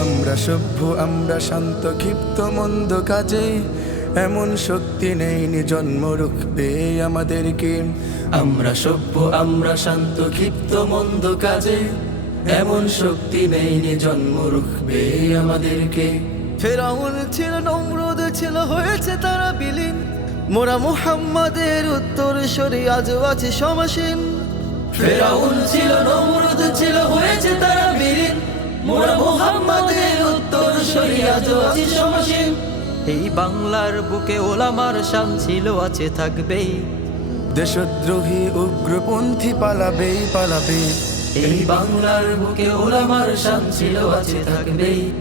আমরা সভ্য, আমরা শান্ত, ক্ষিপ্ত, মন্দ কাজে। এমন শক্তি নেই জন্ম রুখবে আমাদেরকে। আমরা সভ্য, আমরা শান্ত, ক্ষিপ্ত, মন্দ কাজে। এমন শক্তি নেই নি জন্ম রুখবে আমাদেরকে। ফেরাউন ছিল নমরুদ ছিল হয়েছে তারা বিলীন। মোরা মুহাম্মাদের উত্তর সরি আজও আছে সমাসীন। ফেরাউন ছিল নমরুদ ছিল হয়েছে তারা বীরিন মোরা মুহাম্মাদের উত্তর সরিয়া আছি সমাসীন। এই বাংলার বুকে ওলামার শান ছিল আছে থাকবেই। দেশদ্রোহী উগ্রপন্থী পালাবে পালাবে এই বাংলার বুকে ওলামার শান ছিল আছে থাকবেই।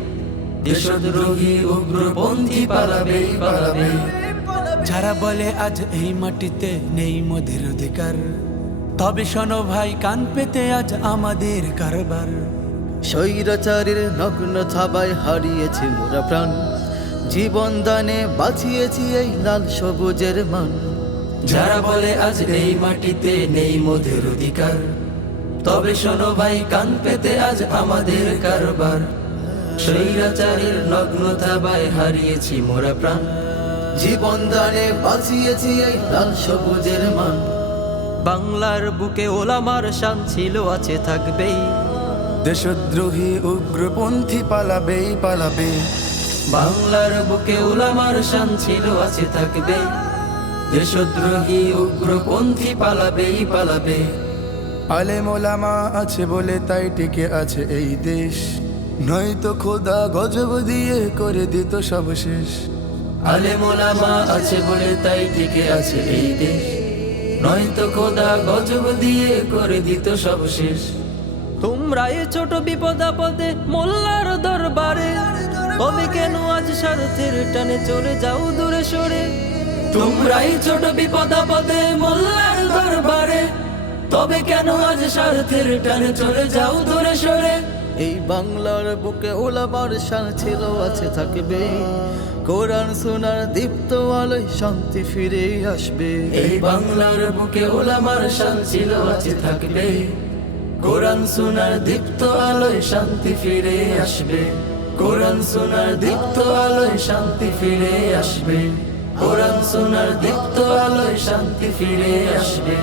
দেশদ্রোহী উগ্রপন্থী পালাবে পালাবে যারা বলে আজ এই মাটিতে নেই মোদের অধিকার। তবে শোনো ভাই কান পেতে আজ আমাদের কারবার। স্বৈরাচারের নগ্ন থাবায় হারিয়েছে মোরা প্রাণ। জীবন দানে বাঁচিয়েছি এই লাল সবুজের মান। যারা বলে আজ এই মাটিতে নেই মোদের অধিকার। তবে শোনো ভাই কান পেতে আজ আমাদের কারবার। স্বৈরাচারের নগ্নতা বাই হারিয়েছি মোরা প্রাণ। জীবন দানে বাঁচিয়েছি এই লাল সবুজের মান। বাংলার বুকে ওলামার শান ছিল আছে থাকবেই। দেশদ্রোহী উগ্রপন্থী পালাবেই পালাবে। বাংলার বুকে ওলামার শান ছিল আছে থাকবে দেশদ্রোহী উগ্রপন্থী পালাবেই পালাবে। আলেম ওলামা আছে বলে তাই টিকে আছে এই দেশ। নয়তো খোদা গজব দিয়ে করে দিত সব শেষ। আলেমোলামা আছে বলে তাই টিকে আছে এই দেশ। নয়তো খোদা গজব দিয়ে করে দিত সব শেষ। তোমরা এ ছোট বিপদ আপদে মোল্লার দরবারে তবে কেন আজ স্বার্থের টানে চলে যাও দূরে সরে? তোমরাই ছোট বিপদ আপদে মোল্লার দরবারে তবে কেন আজ স্বার্থের টানে চলে যাও দূরে সরে? এই বাংলার বুকে ওলামার শান ছিল আছে থাকবে। কোরআন সোনার দীপ্ত আলোয় শান্তি ফিরে আসবে। এই বাংলার বুকে ওলামার শান ছিল আছে থাকবে। কোরআন সোনার দীপ্ত আলোয় শান্তি ফিরে আসবে। কোরআন সোনার দীপ্ত আলোয় শান্তি ফিরে আসবে। কোরআন সোনার দীপ্ত আলোয় শান্তি ফিরে আসবে।